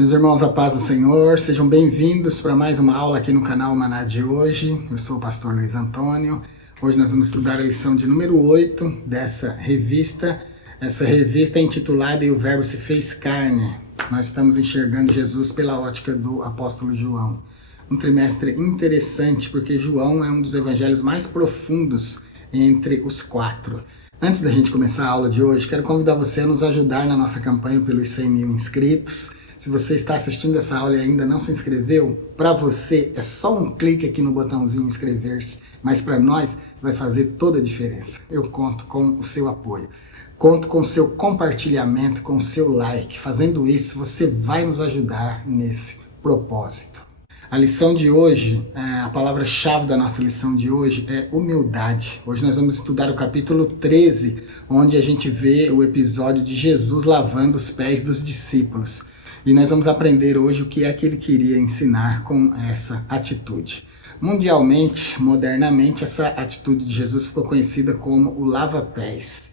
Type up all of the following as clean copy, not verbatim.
Meus irmãos, a paz do Senhor, sejam bem-vindos para mais uma aula aqui no canal Maná de hoje. Eu sou o pastor Luiz Antônio. Hoje nós vamos estudar a lição de número 8 dessa revista. Essa revista é intitulada E o Verbo se fez carne. Nós estamos enxergando Jesus pela ótica do apóstolo João. Um trimestre interessante porque João é um dos evangelhos mais profundos entre os 4. Antes da gente começar a aula de hoje, quero convidar você a nos ajudar na nossa campanha pelos 100 mil inscritos. Se você está assistindo essa aula e ainda não se inscreveu, para você é só um clique aqui no botãozinho inscrever-se, mas para nós vai fazer toda a diferença. Eu conto com o seu apoio, conto com o seu compartilhamento, com o seu like. Fazendo isso, você vai nos ajudar nesse propósito. A lição de hoje, a palavra-chave da nossa lição de hoje é humildade. Hoje nós vamos estudar o capítulo 13, onde a gente vê o episódio de Jesus lavando os pés dos discípulos. E nós vamos aprender hoje o que é que ele queria ensinar com essa atitude. Mundialmente, modernamente, essa atitude de Jesus ficou conhecida como o lava-pés.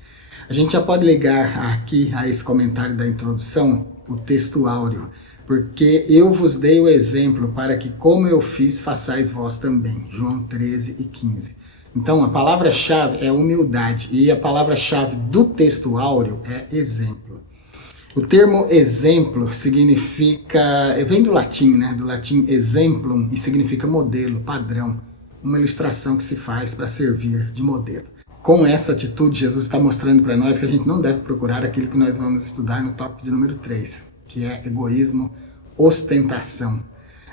A gente já pode ligar aqui a esse comentário da introdução o texto áureo, porque eu vos dei o exemplo para que, como eu fiz, façais vós também. João 13 e 15. Então, a palavra-chave é humildade e a palavra-chave do texto áureo é exemplo. O termo exemplo significa, vem do latim, né? Do latim exemplum, e significa modelo, padrão, uma ilustração que se faz para servir de modelo. Com essa atitude, Jesus está mostrando para nós que a gente não deve procurar aquilo que nós vamos estudar no tópico de número 3, que é egoísmo, ostentação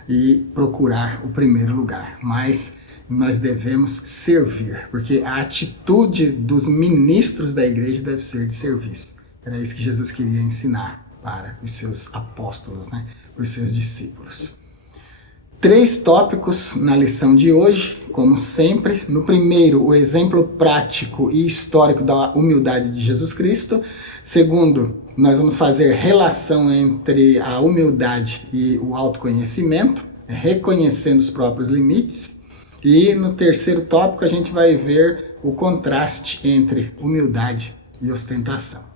e procurar o primeiro lugar. Mas nós devemos servir, porque a atitude dos ministros da igreja deve ser de serviço. Era isso que Jesus queria ensinar para os seus apóstolos, né? Para os seus discípulos. 3 tópicos na lição de hoje, como sempre. No primeiro, o exemplo prático e histórico da humildade de Jesus Cristo. Segundo, nós vamos fazer relação entre a humildade e o autoconhecimento, reconhecendo os próprios limites. E no terceiro tópico, a gente vai ver o contraste entre humildade e ostentação.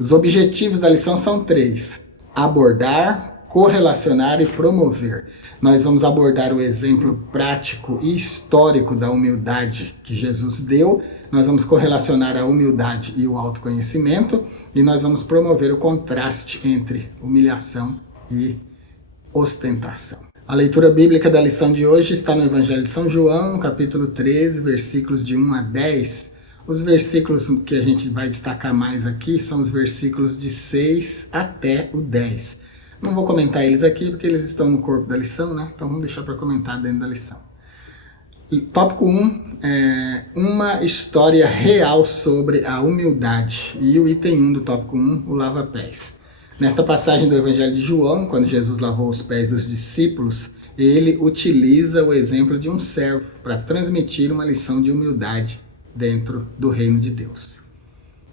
Os objetivos da lição são 3: abordar, correlacionar e promover. Nós vamos abordar o exemplo prático e histórico da humildade que Jesus deu, nós vamos correlacionar a humildade e o autoconhecimento, e nós vamos promover o contraste entre humilhação e ostentação. A leitura bíblica da lição de hoje está no Evangelho de São João, capítulo 13, versículos de 1 a 10. Os versículos que a gente vai destacar mais aqui são os versículos de 6 até o 10. Não vou comentar eles aqui porque eles estão no corpo da lição, né? Então vamos deixar para comentar dentro da lição. Tópico 1 é uma história real sobre a humildade. E o item 1 do tópico 1, o lava-pés. Nesta passagem do Evangelho de João, quando Jesus lavou os pés dos discípulos, ele utiliza o exemplo de um servo para transmitir uma lição de humildade dentro do reino de Deus.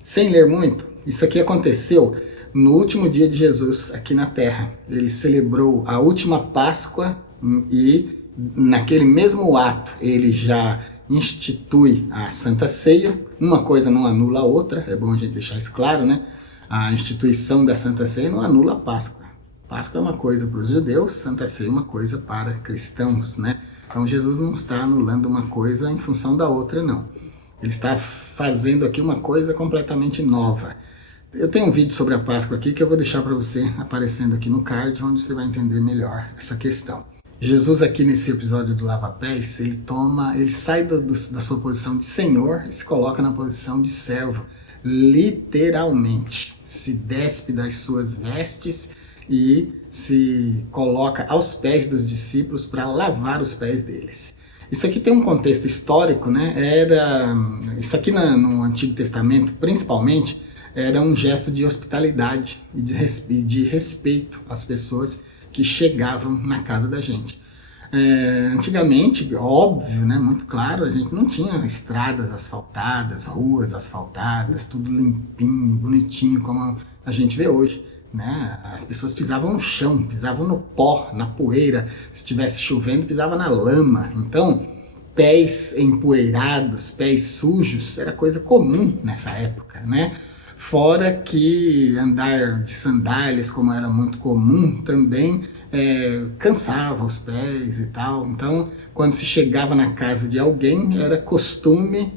Sem ler muito, isso aqui aconteceu no último dia de Jesus aqui na Terra. Ele celebrou a última Páscoa e naquele mesmo ato ele já institui a Santa Ceia. Uma coisa não anula a outra, é bom a gente deixar isso claro, né? A instituição da Santa Ceia não anula a Páscoa. Páscoa é uma coisa para os judeus, Santa Ceia é uma coisa para cristãos, né? Então Jesus não está anulando uma coisa em função da outra, não. Ele está fazendo aqui uma coisa completamente nova. Eu tenho um vídeo sobre a Páscoa aqui que eu vou deixar para você aparecendo aqui no card, onde você vai entender melhor essa questão. Jesus aqui nesse episódio do lava-pés, ele sai da sua posição de senhor e se coloca na posição de servo. Literalmente, se despe das suas vestes e se coloca aos pés dos discípulos para lavar os pés deles. Isso aqui tem um contexto histórico, né? Isso aqui no Antigo Testamento, principalmente, era um gesto de hospitalidade e de respeito às pessoas que chegavam na casa da gente. Antigamente, óbvio, né, muito claro, a gente não tinha estradas asfaltadas, ruas asfaltadas, tudo limpinho, bonitinho, como a gente vê hoje. Né? As pessoas pisavam no chão, pisavam no pó, na poeira. Se estivesse chovendo, pisava na lama. Então, pés empoeirados, pés sujos, era coisa comum nessa época, né? Fora que andar de sandálias, como era muito comum, também cansava os pés e tal. Então, quando se chegava na casa de alguém, era costume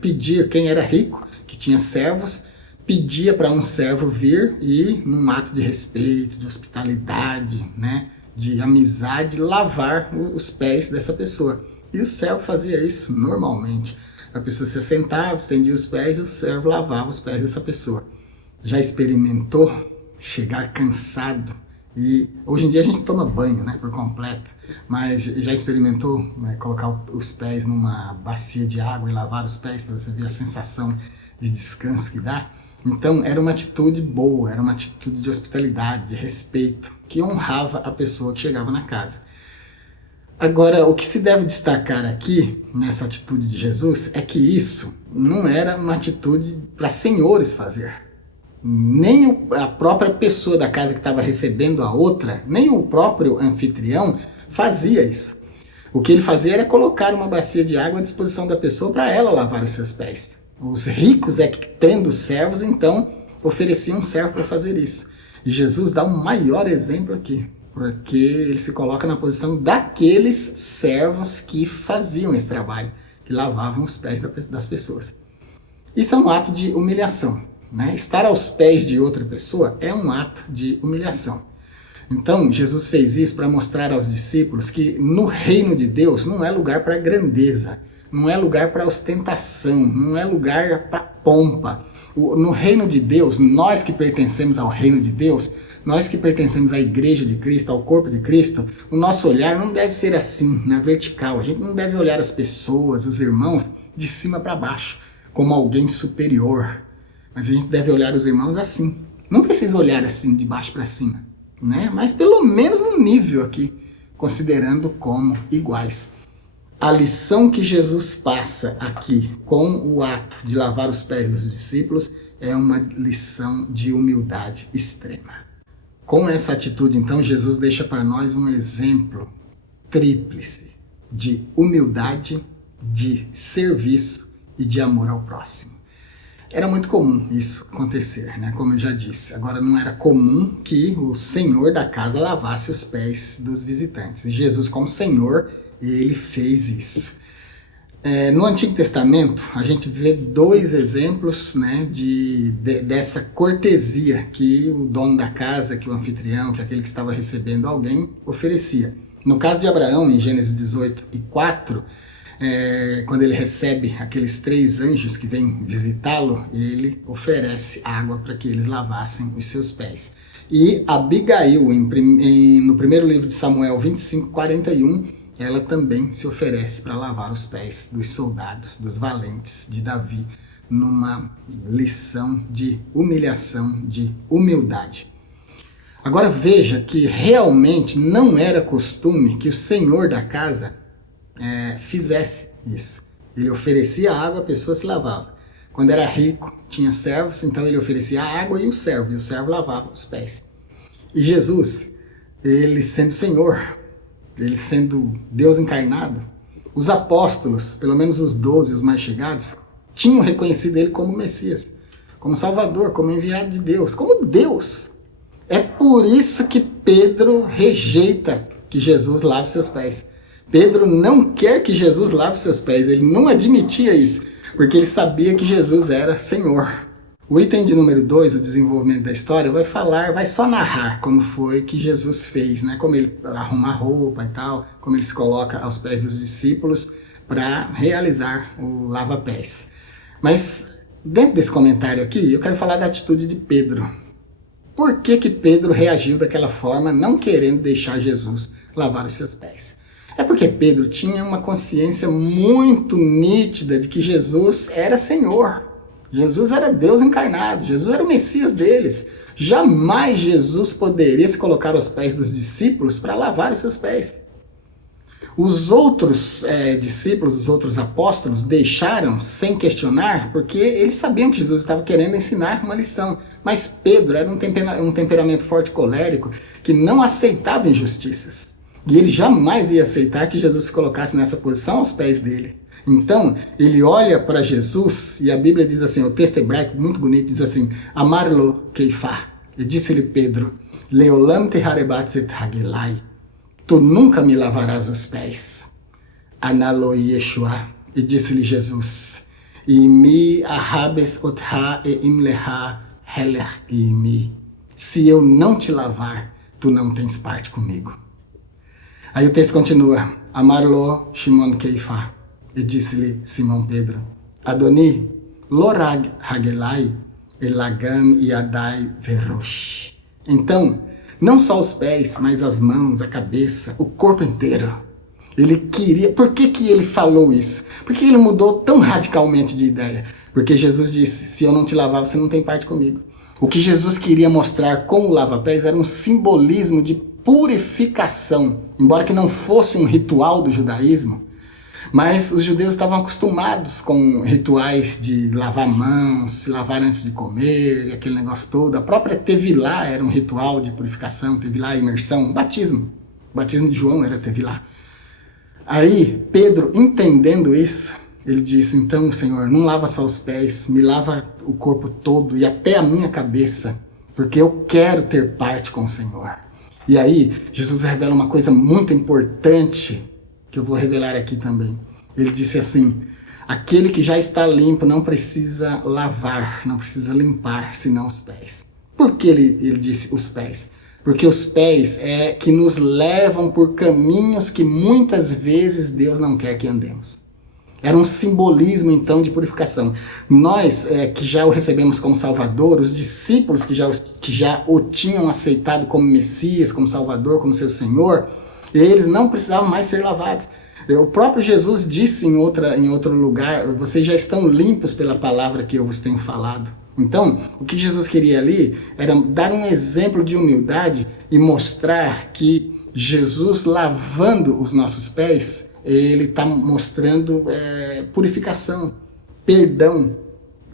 pedir, quem era rico, que tinha servos, pedia para um servo vir e, num ato de respeito, de hospitalidade, né, de amizade, lavar os pés dessa pessoa. E o servo fazia isso normalmente. A pessoa se assentava, estendia os pés e o servo lavava os pés dessa pessoa. Já experimentou chegar cansado? E hoje em dia a gente toma banho, né, por completo, mas já experimentou colocar os pés numa bacia de água e lavar os pés para você ver a sensação de descanso que dá? Então era uma atitude boa, era uma atitude de hospitalidade, de respeito, que honrava a pessoa que chegava na casa. Agora, o que se deve destacar aqui, nessa atitude de Jesus, é que isso não era uma atitude para senhores fazer. Nem a própria pessoa da casa que estava recebendo a outra, nem o próprio anfitrião fazia isso. O que ele fazia era colocar uma bacia de água à disposição da pessoa para ela lavar os seus pés. Os ricos é que, tendo servos, então, ofereciam um servo para fazer isso. E Jesus dá um maior exemplo aqui, porque ele se coloca na posição daqueles servos que faziam esse trabalho, que lavavam os pés das pessoas. Isso é um ato de humilhação, né? Estar aos pés de outra pessoa é um ato de humilhação. Então, Jesus fez isso para mostrar aos discípulos que no reino de Deus não é lugar para grandeza, não é lugar para ostentação, não é lugar para pompa. No reino de Deus, nós que pertencemos ao reino de Deus, nós que pertencemos à igreja de Cristo, ao corpo de Cristo, o nosso olhar não deve ser assim, na vertical. A gente não deve olhar as pessoas, os irmãos, de cima para baixo, como alguém superior. Mas a gente deve olhar os irmãos assim. Não precisa olhar assim, de baixo para cima, né? Mas pelo menos no nível aqui, considerando como iguais. A lição que Jesus passa aqui com o ato de lavar os pés dos discípulos é uma lição de humildade extrema. Com essa atitude, então, Jesus deixa para nós um exemplo tríplice de humildade, de serviço e de amor ao próximo. Era muito comum isso acontecer, né? Como eu já disse. Agora, não era comum que o senhor da casa lavasse os pés dos visitantes. E Jesus, como senhor, ele fez isso. No Antigo Testamento, a gente vê dois exemplos, né, dessa cortesia que o dono da casa, que o anfitrião, que aquele que estava recebendo alguém, oferecia. No caso de Abraão, em Gênesis 18:4, quando ele recebe aqueles 3 anjos que vêm visitá-lo, ele oferece água para que eles lavassem os seus pés. E Abigail, no primeiro livro de Samuel 25:41, ela também se oferece para lavar os pés dos soldados, dos valentes de Davi, numa lição de humilhação, de humildade. Agora veja que realmente não era costume que o senhor da casa fizesse isso. Ele oferecia água, a pessoa se lavava. Quando era rico, tinha servos, então ele oferecia a água e o servo lavava os pés. E Jesus, ele sendo Senhor, ele sendo Deus encarnado, os apóstolos, pelo menos os 12, os mais chegados, tinham reconhecido ele como Messias, como Salvador, como enviado de Deus, como Deus. É por isso que Pedro rejeita que Jesus lave seus pés. Pedro não quer que Jesus lave seus pés, ele não admitia isso, porque ele sabia que Jesus era Senhor. O item de número 2, o desenvolvimento da história, vai só narrar como foi que Jesus fez, né? Como ele arruma a roupa e tal, como ele se coloca aos pés dos discípulos para realizar o lava-pés. Mas dentro desse comentário aqui, eu quero falar da atitude de Pedro. Por que Pedro reagiu daquela forma, não querendo deixar Jesus lavar os seus pés? É porque Pedro tinha uma consciência muito nítida de que Jesus era Senhor. Jesus era Deus encarnado, Jesus era o Messias deles. Jamais Jesus poderia se colocar aos pés dos discípulos para lavar os seus pés. Os outros discípulos, os outros apóstolos, deixaram sem questionar, porque eles sabiam que Jesus estava querendo ensinar uma lição. Mas Pedro era um temperamento forte e colérico que não aceitava injustiças. E ele jamais ia aceitar que Jesus se colocasse nessa posição aos pés dele. Então, ele olha para Jesus e a Bíblia diz assim, o texto hebraico muito bonito, diz assim, Amar-lo Keifá. E disse-lhe Pedro, Leolam teharebat et hagelai. Tu nunca me lavarás os pés. Analo Yeshua. E disse-lhe Jesus, Imi ahabes otha e imleha heler imi. Se eu não te lavar, tu não tens parte comigo. Aí o texto continua, Amar-lo Shimon Keifá. E disse-lhe Simão Pedro, Adoni, lorag hagelai, elagam yadai verosh. Então, não só os pés, mas as mãos, a cabeça, o corpo inteiro. Ele queria... Por que ele falou isso? Por que ele mudou tão radicalmente de ideia? Porque Jesus disse, se eu não te lavar, você não tem parte comigo. O que Jesus queria mostrar com o lava-pés era um simbolismo de purificação. Embora que não fosse um ritual do judaísmo, mas os judeus estavam acostumados com rituais de lavar mãos, se lavar antes de comer, aquele negócio todo. A própria Tevilá era um ritual de purificação, Tevilá, imersão, batismo. O batismo de João era Tevilá. Aí, Pedro, entendendo isso, ele disse, então, Senhor, não lava só os pés, me lava o corpo todo e até a minha cabeça, porque eu quero ter parte com o Senhor. E aí, Jesus revela uma coisa muito importante, que eu vou revelar aqui também. Ele disse assim, aquele que já está limpo não precisa lavar, não precisa limpar, senão os pés. Por que ele disse os pés? Porque os pés é que nos levam por caminhos que muitas vezes Deus não quer que andemos. Era um simbolismo, então, de purificação. Nós, que já o recebemos como Salvador, os discípulos que já o tinham aceitado como Messias, como Salvador, como seu Senhor, eles não precisavam mais ser lavados. O próprio Jesus disse em outro lugar, vocês já estão limpos pela palavra que eu vos tenho falado. Então, o que Jesus queria ali era dar um exemplo de humildade e mostrar que Jesus lavando os nossos pés, ele está mostrando purificação, perdão,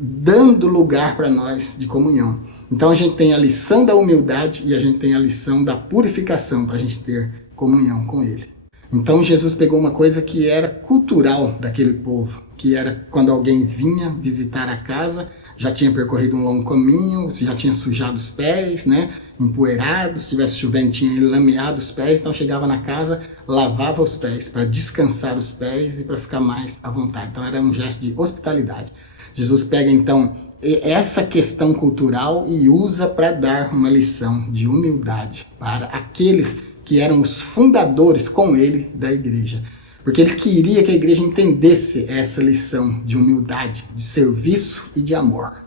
dando lugar para nós de comunhão. Então a gente tem a lição da humildade e a gente tem a lição da purificação para a gente ter comunhão com ele. Então Jesus pegou uma coisa que era cultural daquele povo, que era quando alguém vinha visitar a casa, já tinha percorrido um longo caminho, já tinha sujado os pés, né, empoeirado, se estivesse chovendo tinha lameado os pés, então chegava na casa, lavava os pés para descansar os pés e para ficar mais à vontade. Então era um gesto de hospitalidade. Jesus pega então essa questão cultural e usa para dar uma lição de humildade para aqueles que eram os fundadores com ele da igreja. Porque ele queria que a igreja entendesse essa lição de humildade, de serviço e de amor.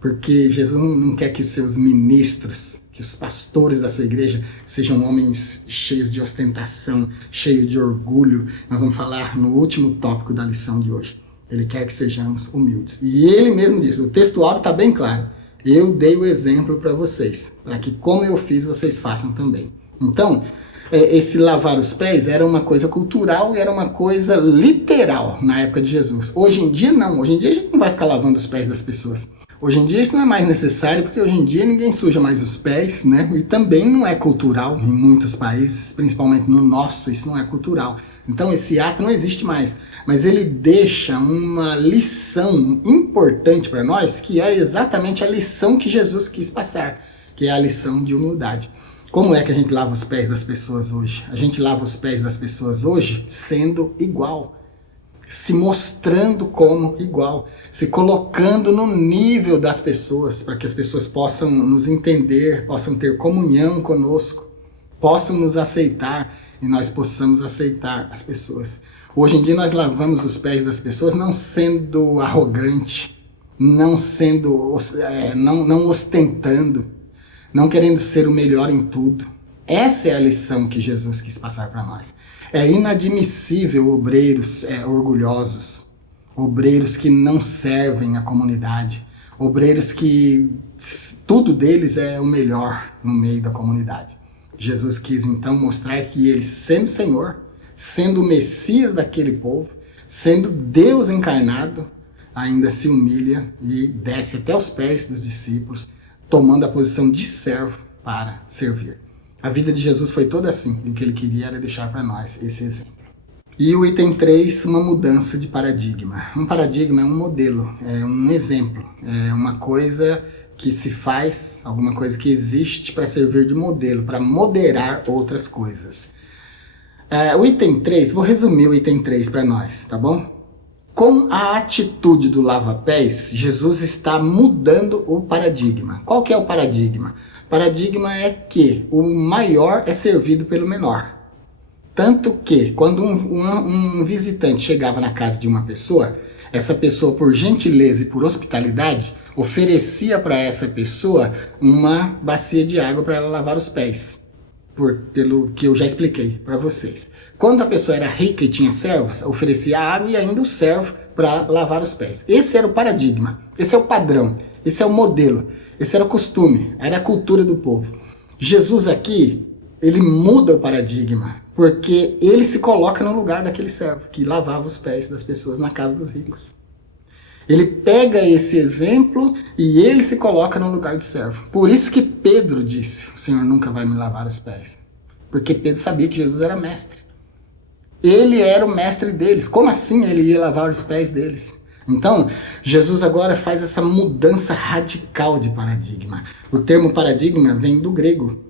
Porque Jesus não quer que os seus ministros, que os pastores da sua igreja sejam homens cheios de ostentação, cheios de orgulho. Nós vamos falar no último tópico da lição de hoje. Ele quer que sejamos humildes. E ele mesmo diz, o textual está bem claro. Eu dei o exemplo para vocês, para que como eu fiz, vocês façam também. Então, esse lavar os pés era uma coisa cultural e era uma coisa literal na época de Jesus. Hoje em dia não, hoje em dia a gente não vai ficar lavando os pés das pessoas. Hoje em dia isso não é mais necessário, porque hoje em dia ninguém suja mais os pés, né? E também não é cultural em muitos países, principalmente no nosso, isso não é cultural. Então esse ato não existe mais. Mas ele deixa uma lição importante para nós, que é exatamente a lição que Jesus quis passar, que é a lição de humildade. Como é que a gente lava os pés das pessoas hoje? A gente lava os pés das pessoas hoje sendo igual, se mostrando como igual, se colocando no nível das pessoas, para que as pessoas possam nos entender, possam ter comunhão conosco, possam nos aceitar e nós possamos aceitar as pessoas. Hoje em dia nós lavamos os pés das pessoas não sendo arrogante, não ostentando, não querendo ser o melhor em tudo. Essa é a lição que Jesus quis passar para nós. É inadmissível obreiros orgulhosos, obreiros que não servem a comunidade, obreiros que tudo deles é o melhor no meio da comunidade. Jesus quis então mostrar que ele, sendo Senhor, sendo o Messias daquele povo, sendo Deus encarnado, ainda se humilha e desce até os pés dos discípulos, tomando a posição de servo para servir. A vida de Jesus foi toda assim, e o que ele queria era deixar para nós esse exemplo. E o item 3, uma mudança de paradigma. Um paradigma é um modelo, é um exemplo, é uma coisa que se faz, alguma coisa que existe para servir de modelo, para moderar outras coisas. O item 3, vou resumir o item 3 para nós, tá bom? Com a atitude do lava-pés, Jesus está mudando o paradigma. Qual que é o paradigma? O paradigma é que o maior é servido pelo menor. Tanto que, quando um visitante chegava na casa de uma pessoa, essa pessoa, por gentileza e por hospitalidade, oferecia para essa pessoa uma bacia de água para ela lavar os pés. Pelo que eu já expliquei para vocês. Quando a pessoa era rica e tinha servos, oferecia água e ainda o servo para lavar os pés. Esse era o paradigma, esse é o padrão, esse é o modelo, esse era o costume, era a cultura do povo. Jesus aqui, ele muda o paradigma, porque ele se coloca no lugar daquele servo que lavava os pés das pessoas na casa dos ricos. Ele pega esse exemplo e ele se coloca no lugar de servo. Por isso que Pedro disse, o Senhor nunca vai me lavar os pés. Porque Pedro sabia que Jesus era mestre. Ele era o mestre deles. Como assim ele ia lavar os pés deles? Então, Jesus agora faz essa mudança radical de paradigma. O termo paradigma vem do grego,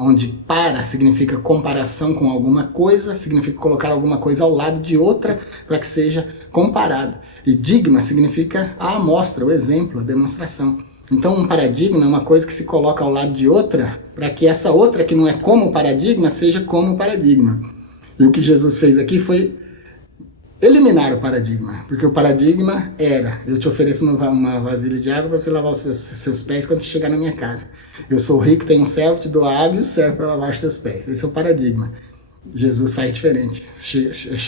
onde para significa comparação com alguma coisa, significa colocar alguma coisa ao lado de outra para que seja comparado. E digma significa a amostra, o exemplo, a demonstração. Então um paradigma é uma coisa que se coloca ao lado de outra para que essa outra que não é como o paradigma seja como o paradigma. E o que Jesus fez aqui foi eliminar o paradigma, porque o paradigma era: eu te ofereço uma vasilha de água para você lavar os seus pés quando você chegar na minha casa. Eu sou rico, tenho um servo, te dou a água e o servo para lavar os seus pés. Esse é o paradigma. Jesus faz diferente.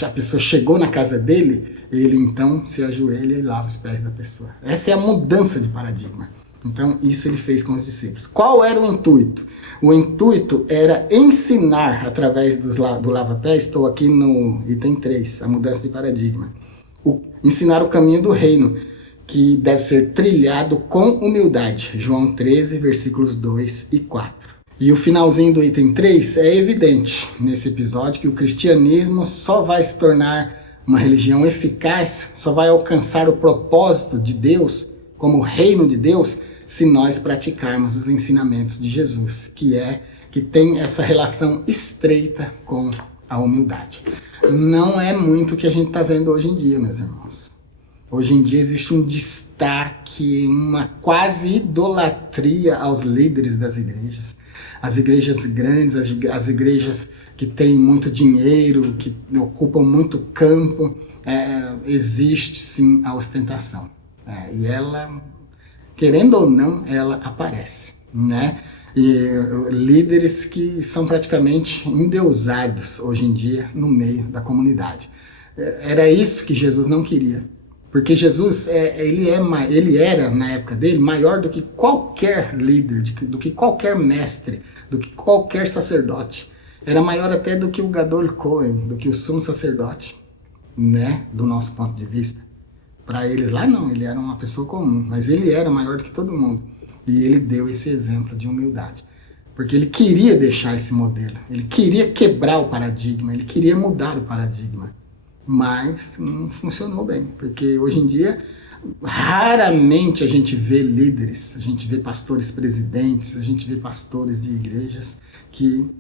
A pessoa chegou na casa dele, ele então se ajoelha e lava os pés da pessoa. Essa é a mudança de paradigma. Então, isso ele fez com os discípulos. Qual era o intuito? O intuito era ensinar, através do lava-pés, estou aqui no item 3, a mudança de paradigma. Ensinar o caminho do reino, que deve ser trilhado com humildade. João 13, versículos 2 e 4. E o finalzinho do item 3 é evidente nesse episódio que o cristianismo só vai se tornar uma religião eficaz, só vai alcançar o propósito de Deus, como reino de Deus, se nós praticarmos os ensinamentos de Jesus, que tem essa relação estreita com a humildade. Não é muito o que a gente está vendo hoje em dia, meus irmãos. Hoje em dia existe um destaque, uma quase idolatria aos líderes das igrejas. As igrejas grandes, as igrejas que têm muito dinheiro, que ocupam muito campo, existe sim a ostentação. E ela, querendo ou não, ela aparece, né? E líderes que são praticamente endeusados hoje em dia no meio da comunidade. Era isso que Jesus não queria. Porque Jesus, ele era, na época dele, maior do que qualquer líder, do que qualquer mestre, do que qualquer sacerdote. Era maior até do que o Gadol Cohen, do que o sumo sacerdote, né? Do nosso ponto de vista. Para eles lá não, ele era uma pessoa comum, mas ele era maior do que todo mundo. E ele deu esse exemplo de humildade. Porque ele queria deixar esse modelo, ele queria quebrar o paradigma, ele queria mudar o paradigma. Mas não funcionou bem, porque hoje em dia raramente a gente vê líderes, a gente vê pastores presidentes, a gente vê pastores de igrejas que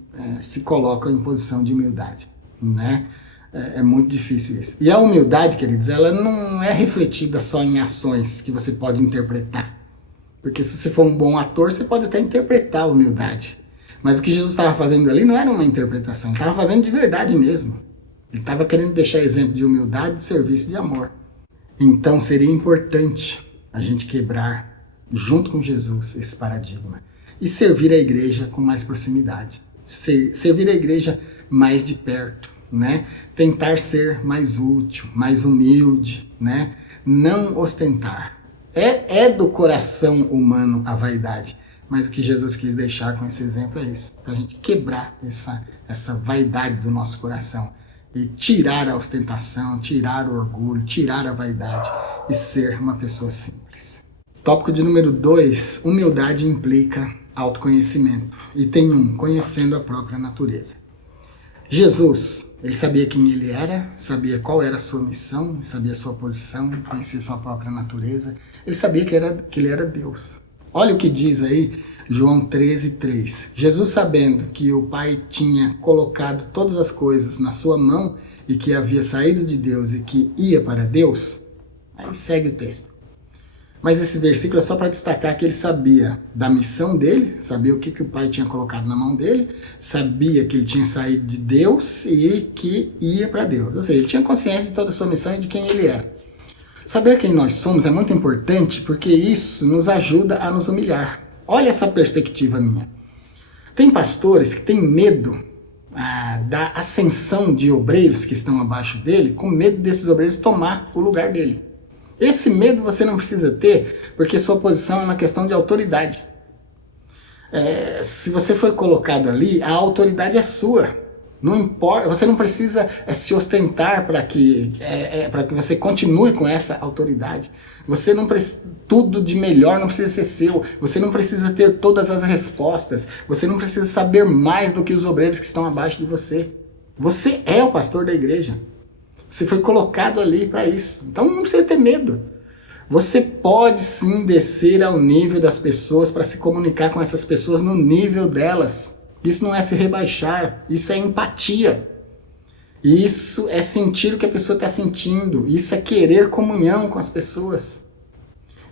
se colocam em posição de humildade, né? É muito difícil isso. E a humildade, queridos, ela não é refletida só em ações que você pode interpretar. Porque se você for um bom ator, você pode até interpretar a humildade. Mas o que Jesus estava fazendo ali não era uma interpretação, ele estava fazendo de verdade mesmo. Ele estava querendo deixar exemplo de humildade, de serviço e de amor. Então seria importante a gente quebrar, junto com Jesus, esse paradigma. E servir a igreja com mais proximidade. Servir a igreja mais de perto, né? Tentar ser mais útil, mais humilde, né? Não ostentar. É do coração humano a vaidade. Mas o que Jesus quis deixar com esse exemplo é isso. Para a gente quebrar essa vaidade do nosso coração. E tirar a ostentação, tirar o orgulho, tirar a vaidade e ser uma pessoa simples. Tópico de número 2, humildade implica autoconhecimento. Item 1, conhecendo a própria natureza. Jesus, ele sabia quem ele era, sabia qual era a sua missão, sabia a sua posição, conhecia sua própria natureza. Ele sabia que ele era Deus. Olha o que diz aí João 13:3. Jesus, sabendo que o Pai tinha colocado todas as coisas na sua mão e que havia saído de Deus e que ia para Deus, aí segue o texto. Mas esse versículo é só para destacar que ele sabia da missão dele, sabia o que o Pai tinha colocado na mão dele, sabia que ele tinha saído de Deus e que ia para Deus. Ou seja, ele tinha consciência de toda a sua missão e de quem ele era. Saber quem nós somos é muito importante porque isso nos ajuda a nos humilhar. Olha essa perspectiva minha. Tem pastores que têm medo da ascensão de obreiros que estão abaixo dele, com medo desses obreiros tomar o lugar dele. Esse medo você não precisa ter, porque sua posição é uma questão de autoridade. Se você foi colocado ali, a autoridade é sua. Não importa, você não precisa se ostentar para que você continue com essa autoridade. Você não precisa, tudo de melhor não precisa ser seu. Você não precisa ter todas as respostas. Você não precisa saber mais do que os obreiros que estão abaixo de você. Você é o pastor da igreja. Você foi colocado ali para isso. Então não precisa ter medo. Você pode sim descer ao nível das pessoas para se comunicar com essas pessoas no nível delas. Isso não é se rebaixar, isso é empatia. Isso é sentir o que a pessoa está sentindo. Isso é querer comunhão com as pessoas.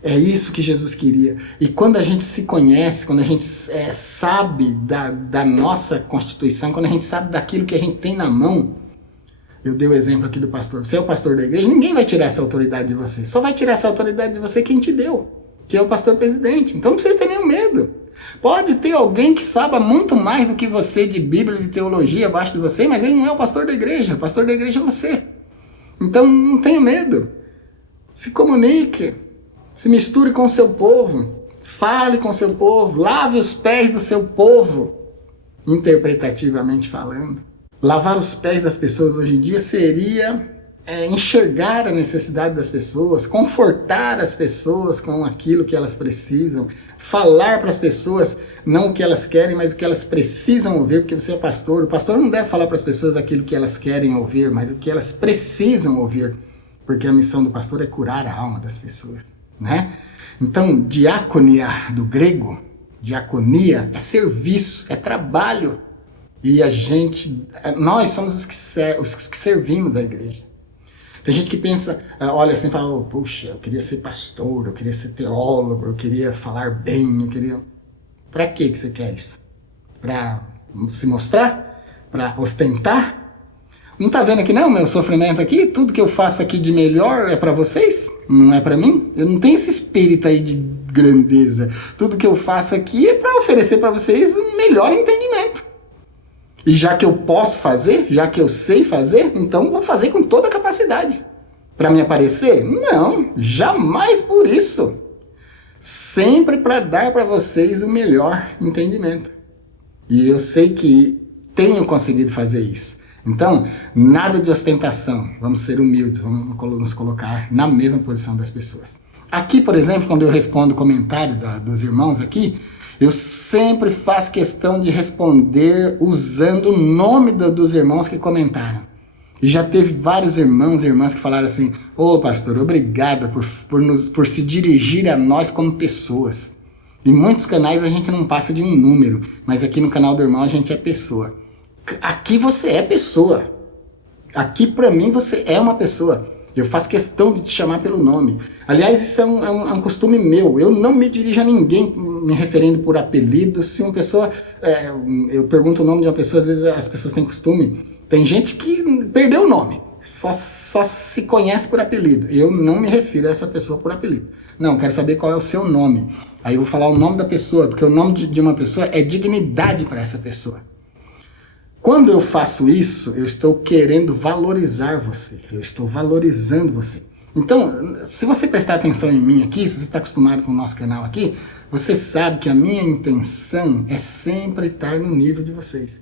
É isso que Jesus queria. E quando a gente se conhece, quando a gente sabe da nossa constituição, quando a gente sabe daquilo que a gente tem na mão, eu dei o exemplo aqui do pastor. Você é o pastor da igreja, ninguém vai tirar essa autoridade de você. Só vai tirar essa autoridade de você quem te deu, que é o pastor presidente. Então não precisa ter nenhum medo. Pode ter alguém que saiba muito mais do que você de Bíblia, de teologia abaixo de você, mas ele não é o pastor da igreja. O pastor da igreja é você. Então não tenha medo. Se comunique. Se misture com o seu povo. Fale com o seu povo. Lave os pés do seu povo. Interpretativamente falando. Lavar os pés das pessoas hoje em dia seria enxergar a necessidade das pessoas, confortar as pessoas com aquilo que elas precisam, falar para as pessoas não o que elas querem, mas o que elas precisam ouvir, porque você é pastor. O pastor não deve falar para as pessoas aquilo que elas querem ouvir, mas o que elas precisam ouvir, porque a missão do pastor é curar a alma das pessoas, né? Então, diaconia do grego, diaconia é serviço, é trabalho. E nós somos os que servimos a igreja. Tem gente que pensa, olha assim e fala, puxa, eu queria ser pastor, eu queria ser teólogo, eu queria falar bem, eu queria... Pra que você quer isso? Pra se mostrar? Pra ostentar? Não tá vendo aqui não, meu sofrimento aqui? Tudo que eu faço aqui de melhor é pra vocês? Não é pra mim? Eu não tenho esse espírito aí de grandeza. Tudo que eu faço aqui é pra oferecer pra vocês um melhor entendimento. E já que eu posso fazer, já que eu sei fazer, então vou fazer com toda a capacidade. Para me aparecer? Não, jamais por isso. Sempre para dar para vocês o melhor entendimento. E eu sei que tenho conseguido fazer isso. Então, nada de ostentação. Vamos ser humildes, vamos nos colocar na mesma posição das pessoas. Aqui, por exemplo, quando eu respondo o comentário dos irmãos aqui, eu sempre faço questão de responder usando o nome dos irmãos que comentaram. E já teve vários irmãos e irmãs que falaram assim, ô pastor, obrigado por se dirigir a nós como pessoas. Em muitos canais a gente não passa de um número, mas aqui no canal do irmão a gente é pessoa. Aqui você é pessoa. Aqui pra mim você é uma pessoa. Eu faço questão de te chamar pelo nome. Aliás, isso é um costume meu. Eu não me dirijo a ninguém me referindo por apelido. Se uma pessoa... eu pergunto o nome de uma pessoa, às vezes as pessoas têm costume. Tem gente que perdeu o nome. Só se conhece por apelido. Eu não me refiro a essa pessoa por apelido. Não, quero saber qual é o seu nome. Aí eu vou falar o nome da pessoa, porque o nome de uma pessoa é dignidade para essa pessoa. Quando eu faço isso, eu estou querendo valorizar você. Eu estou valorizando você. Então, se você prestar atenção em mim aqui, se você está acostumado com o nosso canal aqui, você sabe que a minha intenção é sempre estar no nível de vocês.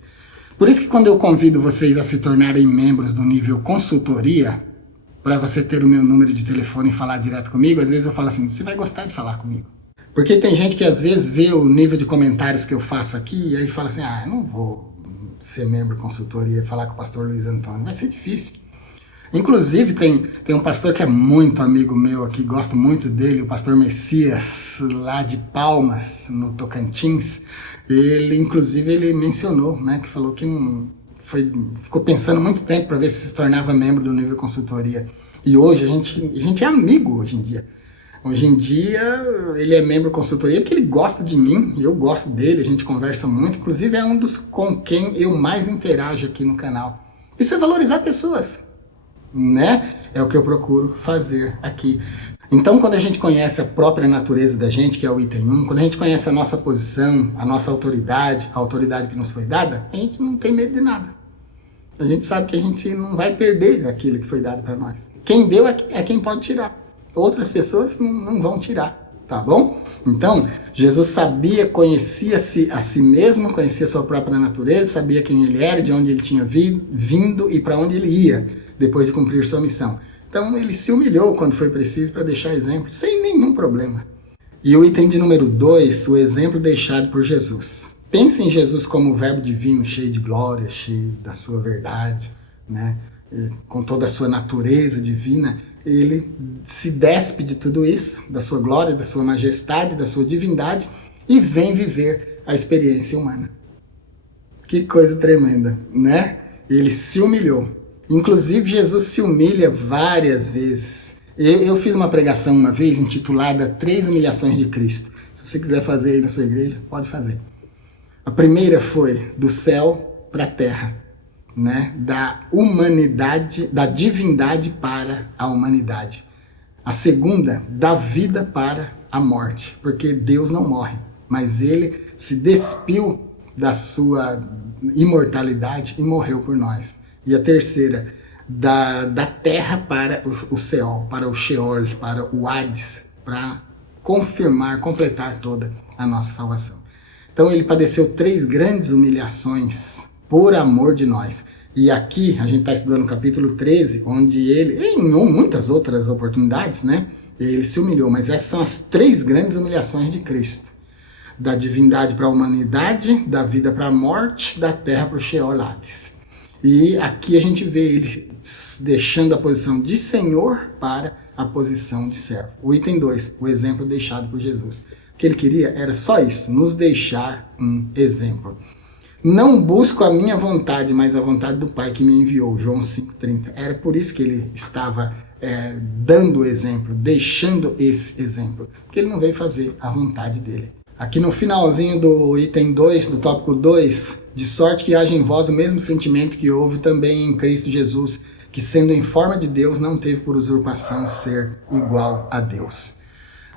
Por isso que quando eu convido vocês a se tornarem membros do nível consultoria, para você ter o meu número de telefone e falar direto comigo, às vezes eu falo assim, você vai gostar de falar comigo. Porque tem gente que às vezes vê o nível de comentários que eu faço aqui e aí fala assim, não vou ser membro de consultoria e falar com o pastor Luiz Antônio. Vai ser difícil. Inclusive, tem um pastor que é muito amigo meu aqui, gosto muito dele, o pastor Messias, lá de Palmas, no Tocantins. Ele mencionou, né, que falou que ficou pensando muito tempo para ver se tornava membro do Nível Consultoria. E hoje a gente é amigo hoje em dia. Hoje em dia ele é membro de consultoria porque ele gosta de mim, eu gosto dele, a gente conversa muito, inclusive é um dos com quem eu mais interajo aqui no canal. Isso é valorizar pessoas, né? É o que eu procuro fazer aqui. Então, quando a gente conhece a própria natureza da gente, que é o item 1, quando a gente conhece a nossa posição, a nossa autoridade, a autoridade que nos foi dada, a gente não tem medo de nada. A gente sabe que a gente não vai perder aquilo que foi dado para nós. Quem deu é quem pode tirar. Outras pessoas não vão tirar, tá bom? Então, Jesus conhecia-se a si mesmo, conhecia a sua própria natureza, sabia quem ele era, de onde ele tinha vindo e para onde ele ia, depois de cumprir sua missão. Então, ele se humilhou quando foi preciso para deixar exemplo, sem nenhum problema. E o item de número 2, o exemplo deixado por Jesus. Pense em Jesus como o verbo divino, cheio de glória, cheio da sua verdade, né? Com toda a sua natureza divina. Ele se despe de tudo isso, da sua glória, da sua majestade, da sua divindade, e vem viver a experiência humana. Que coisa tremenda, né? Ele se humilhou. Inclusive, Jesus se humilha várias vezes. Eu fiz uma pregação uma vez intitulada 3 humilhações de Cristo. Se você quiser fazer aí na sua igreja, pode fazer. A primeira foi do céu para a terra. Né, da humanidade, da divindade para a humanidade. A segunda, da vida para a morte, porque Deus não morre, mas ele se despiu da sua imortalidade e morreu por nós. E a terceira, da terra para o Seol, para o Sheol, para o Hades, para confirmar, completar toda a nossa salvação. Então ele padeceu 3 grandes humilhações por amor de nós. E aqui a gente está estudando o capítulo 13, onde ele, em muitas outras oportunidades, né, ele se humilhou, mas essas são as 3 grandes humilhações de Cristo. Da divindade para a humanidade, da vida para a morte, da terra para o Sheol Hades. E aqui a gente vê ele deixando a posição de Senhor para a posição de servo. O item 2, o exemplo deixado por Jesus. O que ele queria era só isso, nos deixar um exemplo. Não busco a minha vontade, mas a vontade do Pai que me enviou. João 5,30. Era por isso que ele estava dando o exemplo, deixando esse exemplo. Porque ele não veio fazer a vontade dele. Aqui no finalzinho do item 2, do tópico 2, de sorte que haja em vós o mesmo sentimento que houve também em Cristo Jesus, que sendo em forma de Deus, não teve por usurpação ser igual a Deus.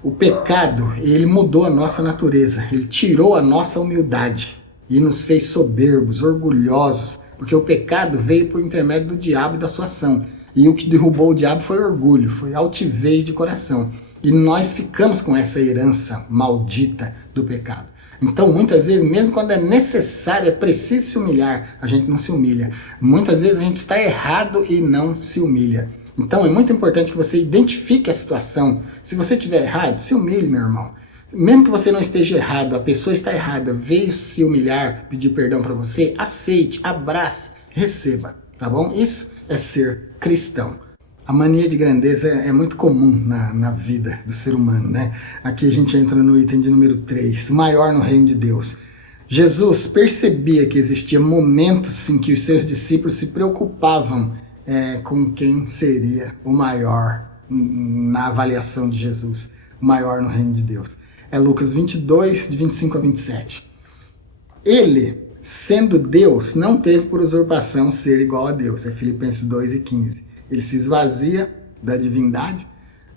O pecado, ele mudou a nossa natureza, ele tirou a nossa humildade e nos fez soberbos, orgulhosos, porque o pecado veio por intermédio do diabo e da sua ação. E o que derrubou o diabo foi orgulho, foi altivez de coração. E nós ficamos com essa herança maldita do pecado. Então, muitas vezes, mesmo quando é necessário, é preciso se humilhar, a gente não se humilha. Muitas vezes a gente está errado e não se humilha. Então, é muito importante que você identifique a situação. Se você estiver errado, se humilhe, meu irmão. Mesmo que você não esteja errado, a pessoa está errada, veio se humilhar, pedir perdão para você, aceite, abrace, receba, tá bom? Isso é ser cristão. A mania de grandeza é muito comum na vida do ser humano, né? Aqui a gente entra no item de número 3, maior no reino de Deus. Jesus percebia que existia momentos em que os seus discípulos se preocupavam com quem seria o maior na avaliação de Jesus, o maior no reino de Deus. É Lucas 22, de 25 a 27. Ele, sendo Deus, não teve por usurpação ser igual a Deus. É Filipenses 2 e 15. Ele se esvazia da divindade,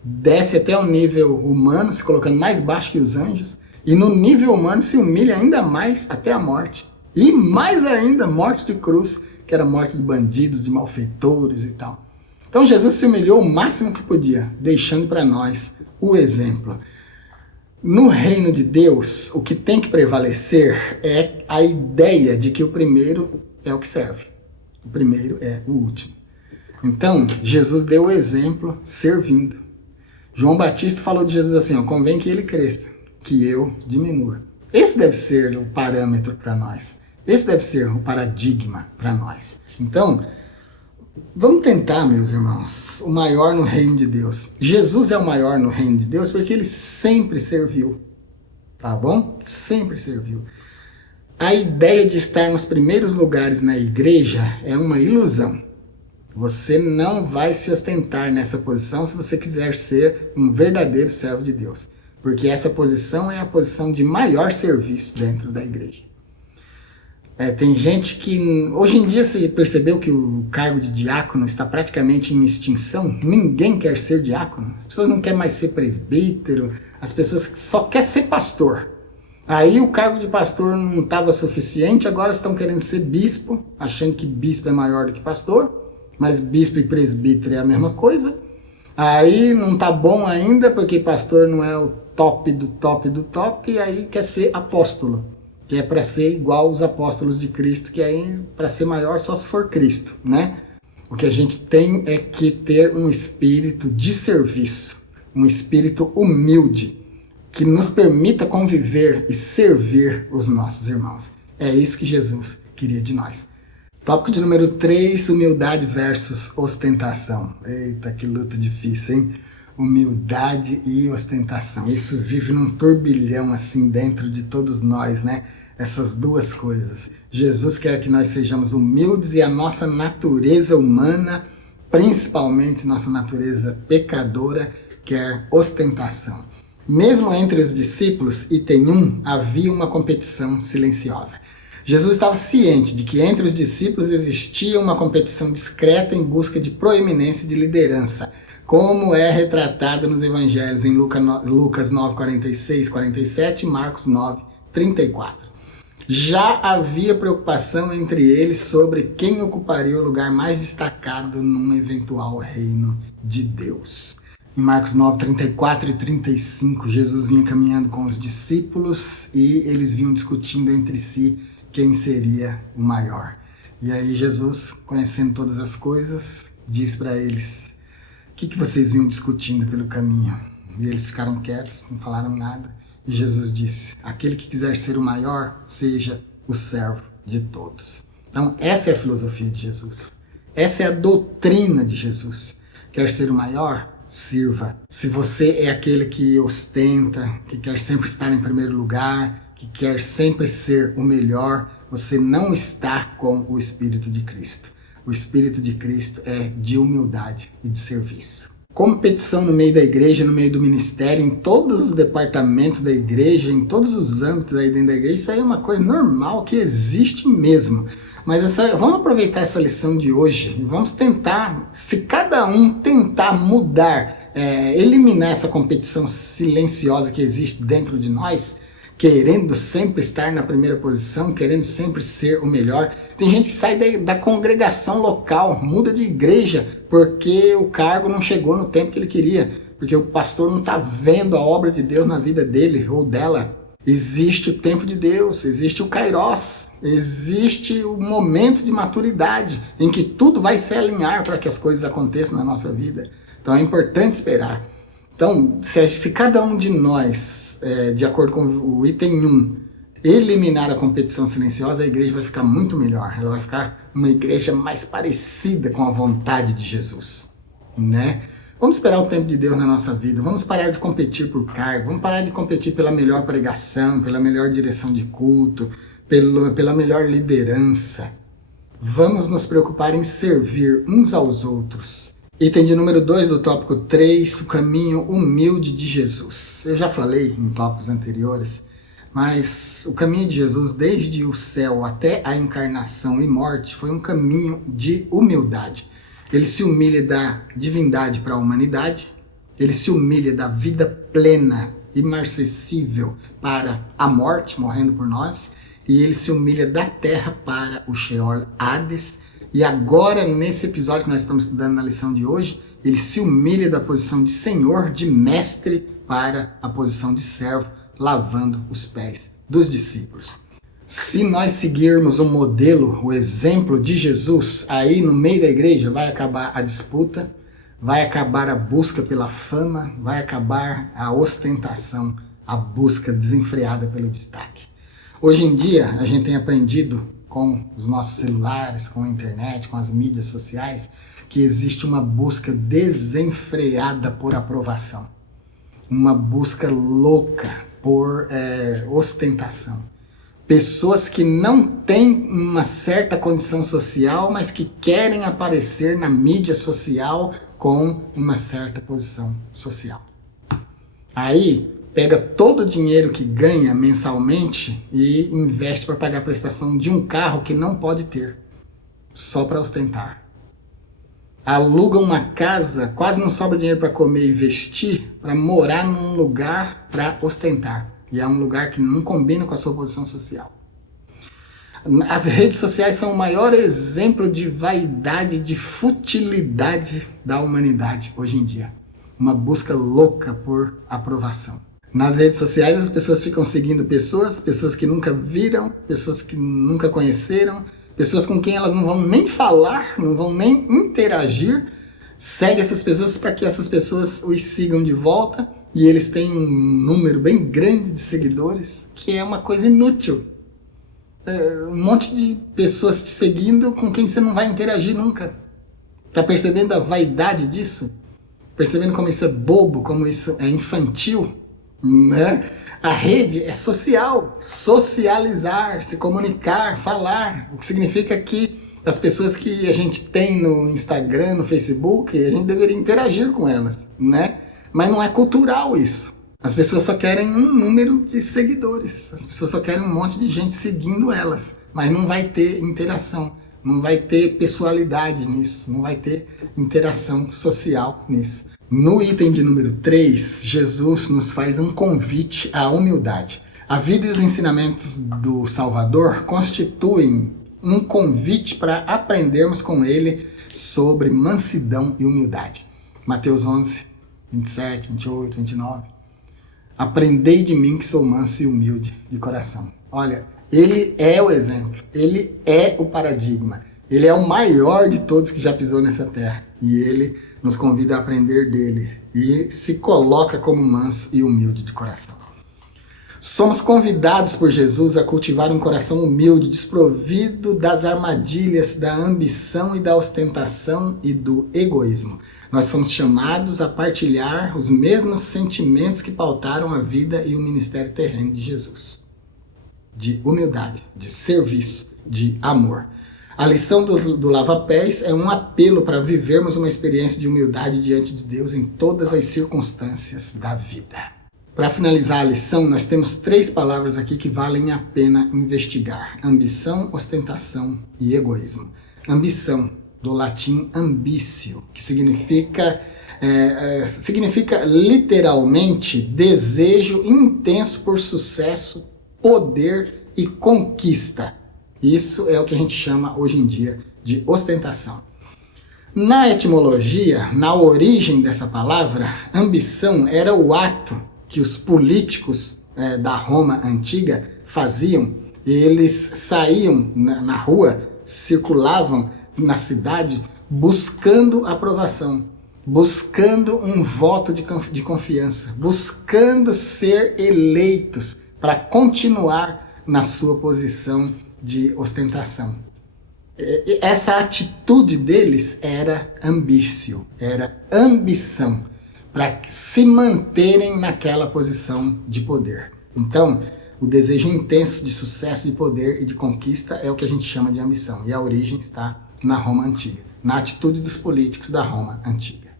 desce até o nível humano, se colocando mais baixo que os anjos, e no nível humano se humilha ainda mais até a morte. E mais ainda, morte de cruz, que era morte de bandidos, de malfeitores e tal. Então Jesus se humilhou o máximo que podia, deixando para nós o exemplo. No reino de Deus, o que tem que prevalecer é a ideia de que o primeiro é o que serve. O primeiro é o último. Então, Jesus deu o exemplo servindo. João Batista falou de Jesus assim, convém que ele cresça, que eu diminua. Esse deve ser o parâmetro para nós. Esse deve ser o paradigma para nós. Então, vamos tentar, meus irmãos, o maior no reino de Deus. Jesus é o maior no reino de Deus porque ele sempre serviu, tá bom? Sempre serviu. A ideia de estar nos primeiros lugares na igreja é uma ilusão. Você não vai se ostentar nessa posição se você quiser ser um verdadeiro servo de Deus. Porque essa posição é a posição de maior serviço dentro da igreja. Tem gente que... Hoje em dia você percebeu que o cargo de diácono está praticamente em extinção? Ninguém quer ser diácono. As pessoas não querem mais ser presbítero. As pessoas só querem ser pastor. Aí o cargo de pastor não estava suficiente, agora estão querendo ser bispo, achando que bispo é maior do que pastor. Mas bispo e presbítero é a mesma coisa. Aí não tá bom ainda, porque pastor não é o top do top do top, e aí quer ser apóstolo, que é para ser igual os apóstolos de Cristo, que aí para ser maior só se for Cristo, né? O que a gente tem é que ter um espírito de serviço, um espírito humilde, que nos permita conviver e servir os nossos irmãos. É isso que Jesus queria de nós. Tópico de número 3, humildade versus ostentação. Eita, que luta difícil, hein? Humildade e ostentação. Isso vive num turbilhão assim dentro de todos nós, né? Essas duas coisas. Jesus quer que nós sejamos humildes e a nossa natureza humana, principalmente nossa natureza pecadora, quer ostentação. Mesmo entre os discípulos, item 1, havia uma competição silenciosa. Jesus estava ciente de que entre os discípulos existia uma competição discreta em busca de proeminência e de liderança, como é retratado nos evangelhos em Lucas 9, 46, 47 e Marcos 9, 34. Já havia preocupação entre eles sobre quem ocuparia o lugar mais destacado num eventual reino de Deus. Em Marcos 9, 34 e 35, Jesus vinha caminhando com os discípulos e eles vinham discutindo entre si quem seria o maior. E aí Jesus, conhecendo todas as coisas, diz para eles: o que vocês vinham discutindo pelo caminho? E eles ficaram quietos, não falaram nada. E Jesus disse: aquele que quiser ser o maior, seja o servo de todos. Então essa é a filosofia de Jesus. Essa é a doutrina de Jesus. Quer ser o maior? Sirva. Se você é aquele que ostenta, que quer sempre estar em primeiro lugar, que quer sempre ser o melhor, você não está com o Espírito de Cristo. O Espírito de Cristo é de humildade e de serviço. Competição no meio da igreja, no meio do ministério, em todos os departamentos da igreja, em todos os âmbitos aí dentro da igreja, isso aí é uma coisa normal que existe mesmo. Mas vamos aproveitar essa lição de hoje e vamos tentar, se cada um tentar mudar, eliminar essa competição silenciosa que existe dentro de nós, querendo sempre estar na primeira posição, querendo sempre ser o melhor. Tem gente que sai da congregação local, muda de igreja, porque o cargo não chegou no tempo que ele queria, porque o pastor não está vendo a obra de Deus na vida dele ou dela. Existe o tempo de Deus, existe o Kairos, existe o momento de maturidade, em que tudo vai se alinhar para que as coisas aconteçam na nossa vida. Então é importante esperar. Então, se cada um de nós, de acordo com o item 1, eliminar a competição silenciosa, a igreja vai ficar muito melhor. Ela vai ficar uma igreja mais parecida com a vontade de Jesus, né? Vamos esperar o tempo de Deus na nossa vida. Vamos parar de competir por cargo. Vamos parar de competir pela melhor pregação, pela melhor direção de culto, pela melhor liderança. Vamos nos preocupar em servir uns aos outros. Item de número 2 do tópico 3, o caminho humilde de Jesus. Eu já falei em tópicos anteriores, mas o caminho de Jesus, desde o céu até a encarnação e morte, foi um caminho de humildade. Ele se humilha da divindade para a humanidade, ele se humilha da vida plena, imarcessível para a morte, morrendo por nós, e ele se humilha da terra para o Sheol Hades. E agora, nesse episódio que nós estamos estudando na lição de hoje, ele se humilha da posição de Senhor, de mestre, para a posição de servo, lavando os pés dos discípulos. Se nós seguirmos o modelo, o exemplo de Jesus, aí no meio da igreja vai acabar a disputa, vai acabar a busca pela fama, vai acabar a ostentação, a busca desenfreada pelo destaque. Hoje em dia, a gente tem aprendido com os nossos celulares, com a internet, com as mídias sociais, que existe uma busca desenfreada por aprovação. Uma busca louca por ostentação. Pessoas que não têm uma certa condição social, mas que querem aparecer na mídia social com uma certa posição social. Aí, pega todo o dinheiro que ganha mensalmente e investe para pagar a prestação de um carro que não pode ter, só para ostentar. Aluga uma casa, quase não sobra dinheiro para comer e vestir, para morar num lugar para ostentar. E é um lugar que não combina com a sua posição social. As redes sociais são o maior exemplo de vaidade, de futilidade da humanidade hoje em dia. Uma busca louca por aprovação. Nas redes sociais as pessoas ficam seguindo pessoas que nunca viram, pessoas que nunca conheceram, pessoas com quem elas não vão nem falar, não vão nem interagir. Segue essas pessoas para que essas pessoas os sigam de volta. E eles têm um número bem grande de seguidores, que é uma coisa inútil. Um monte de pessoas te seguindo com quem você não vai interagir nunca. Tá percebendo a vaidade disso? Percebendo como isso é bobo, como isso é infantil? Né? A rede é social, socializar, se comunicar, falar. O que significa que as pessoas que a gente tem no Instagram, no Facebook, a gente deveria interagir com elas, né? Mas não é cultural isso. As pessoas só querem um número de seguidores. As pessoas só querem um monte de gente seguindo elas. Mas não vai ter interação. Não vai ter pessoalidade nisso. Não vai ter interação social nisso. No item de número 3, Jesus nos faz um convite à humildade. A vida e os ensinamentos do Salvador constituem um convite para aprendermos com ele sobre mansidão e humildade. Mateus 11, 27, 28, 29. Aprendei de mim que sou manso e humilde de coração. Olha, ele é o exemplo, ele é o paradigma, ele é o maior de todos que já pisou nessa terra. E ele nos convida a aprender dele e se coloca como manso e humilde de coração. Somos convidados por Jesus a cultivar um coração humilde, desprovido das armadilhas da ambição e da ostentação e do egoísmo. Nós fomos chamados a partilhar os mesmos sentimentos que pautaram a vida e o ministério terreno de Jesus. De humildade, de serviço, de amor. A lição do lava-pés é um apelo para vivermos uma experiência de humildade diante de Deus em todas as circunstâncias da vida. Para finalizar a lição, nós temos 3 palavras aqui que valem a pena investigar. Ambição, ostentação e egoísmo. Ambição, do latim ambitio, que significa literalmente desejo intenso por sucesso, poder e conquista. Isso é o que a gente chama hoje em dia de ostentação. Na etimologia, na origem dessa palavra, ambição era o ato que os políticos da Roma antiga faziam. Eles saíam na rua, circulavam na cidade buscando aprovação, buscando um voto de confiança, buscando ser eleitos para continuar na sua posição de ostentação. Essa atitude deles era ambício, era ambição, para se manterem naquela posição de poder. Então, o desejo intenso de sucesso, de poder e de conquista é o que a gente chama de ambição. E a origem está na Roma Antiga, na atitude dos políticos da Roma Antiga.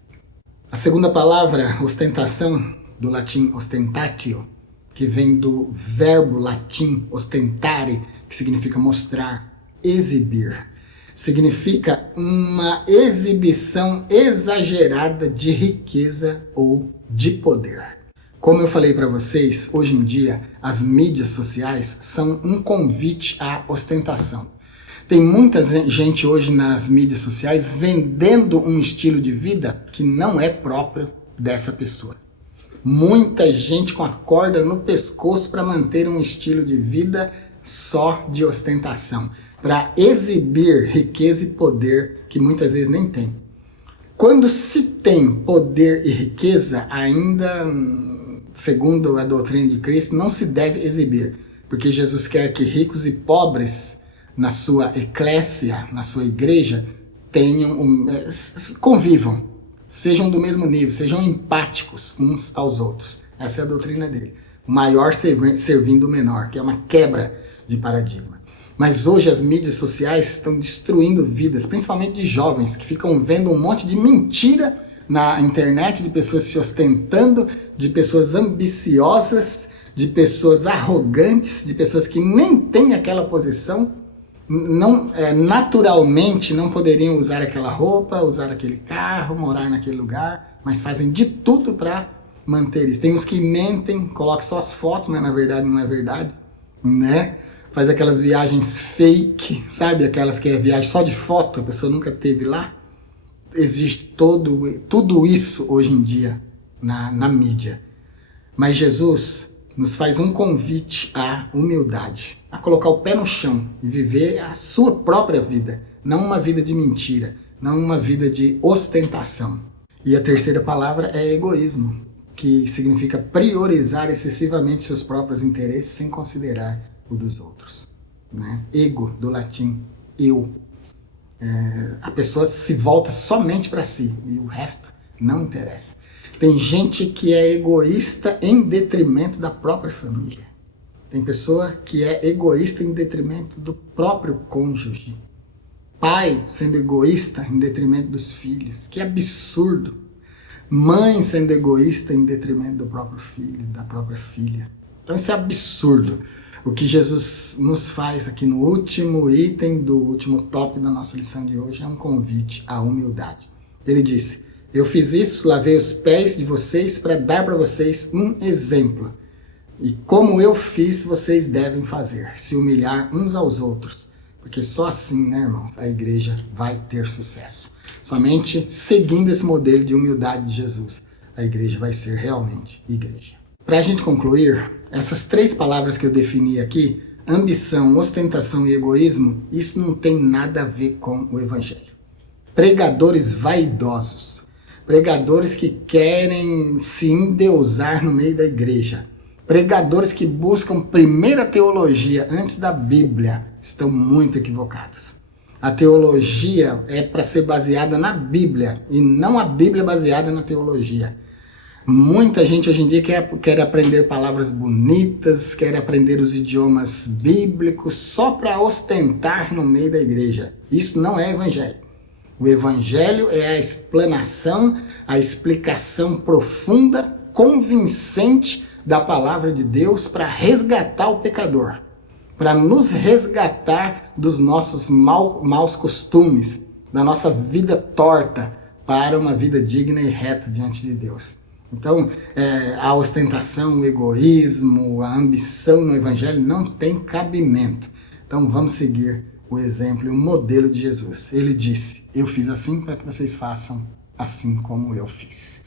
A segunda palavra, ostentação, do latim ostentatio, que vem do verbo latim ostentare, que significa mostrar, exibir. Significa uma exibição exagerada de riqueza ou de poder. Como eu falei para vocês, hoje em dia as mídias sociais são um convite à ostentação. Tem muita gente hoje nas mídias sociais vendendo um estilo de vida que não é próprio dessa pessoa. Muita gente com a corda no pescoço para manter um estilo de vida só de ostentação, para exibir riqueza e poder que muitas vezes nem tem. Quando se tem poder e riqueza, ainda, segundo a doutrina de Cristo, não se deve exibir, porque Jesus quer que ricos e pobres na sua eclésia, na sua igreja, convivam, sejam do mesmo nível, sejam empáticos uns aos outros. Essa é a doutrina dele. O maior servindo o menor, que é uma quebra de paradigma. Mas hoje as mídias sociais estão destruindo vidas, principalmente de jovens, que ficam vendo um monte de mentira na internet, de pessoas se ostentando, de pessoas ambiciosas, de pessoas arrogantes, de pessoas que nem têm aquela posição, naturalmente não poderiam usar aquela roupa, usar aquele carro, morar naquele lugar, mas fazem de tudo para manter isso. Tem uns que mentem, colocam só as fotos, mas na verdade não é verdade, né? Faz aquelas viagens fake, sabe? Aquelas que é viagem só de foto, a pessoa nunca esteve lá. Existe tudo isso hoje em dia na mídia. Mas Jesus nos faz um convite à humildade, a colocar o pé no chão e viver a sua própria vida, não uma vida de mentira, não uma vida de ostentação. E a terceira palavra é egoísmo, que significa priorizar excessivamente seus próprios interesses sem considerar o dos outros, né? Ego, do latim, eu. A pessoa se volta somente para si e o resto não interessa. Tem gente que é egoísta em detrimento da própria família. Tem pessoa que é egoísta em detrimento do próprio cônjuge. Pai sendo egoísta em detrimento dos filhos. Que absurdo. Mãe sendo egoísta em detrimento do próprio filho, da própria filha. Então isso é absurdo. O que Jesus nos faz aqui no último item do último tópico da nossa lição de hoje é um convite à humildade. Ele disse: eu fiz isso, lavei os pés de vocês para dar para vocês um exemplo. E como eu fiz, vocês devem fazer, se humilhar uns aos outros. Porque só assim, né, irmãos, a igreja vai ter sucesso. Somente seguindo esse modelo de humildade de Jesus, a igreja vai ser realmente igreja. Para a gente concluir, essas três palavras que eu defini aqui, ambição, ostentação e egoísmo, isso não tem nada a ver com o evangelho. Pregadores vaidosos, pregadores que querem se endeusar no meio da igreja, pregadores que buscam primeira teologia antes da Bíblia, estão muito equivocados. A teologia é para ser baseada na Bíblia e não a Bíblia baseada na teologia. Muita gente hoje em dia quer aprender palavras bonitas, quer aprender os idiomas bíblicos só para ostentar no meio da igreja. Isso não é evangelho. O evangelho é a explanação, a explicação profunda, convincente da palavra de Deus para resgatar o pecador, para nos resgatar dos nossos maus costumes, da nossa vida torta, para uma vida digna e reta diante de Deus. Então, a ostentação, o egoísmo, a ambição no evangelho não tem cabimento. Então, vamos seguir o exemplo e o modelo de Jesus. Ele disse: eu fiz assim para que vocês façam assim como eu fiz.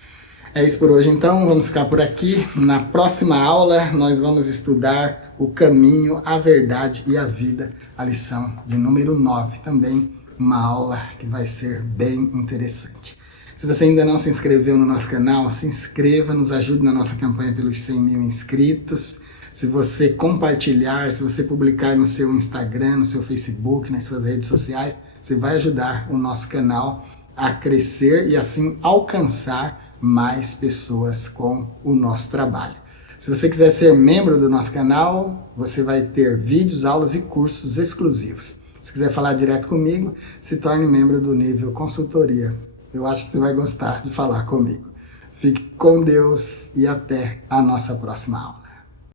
É isso por hoje, então. Vamos ficar por aqui. Na próxima aula, nós vamos estudar o caminho, a verdade e a vida, a lição de número 9. Também uma aula que vai ser bem interessante. Se você ainda não se inscreveu no nosso canal, se inscreva, nos ajude na nossa campanha pelos 100 mil inscritos. Se você compartilhar, se você publicar no seu Instagram, no seu Facebook, nas suas redes sociais, você vai ajudar o nosso canal a crescer e assim alcançar mais pessoas com o nosso trabalho. Se você quiser ser membro do nosso canal, você vai ter vídeos, aulas e cursos exclusivos. Se quiser falar direto comigo, se torne membro do nível consultoria. Eu acho que você vai gostar de falar comigo. Fique com Deus e até a nossa próxima aula.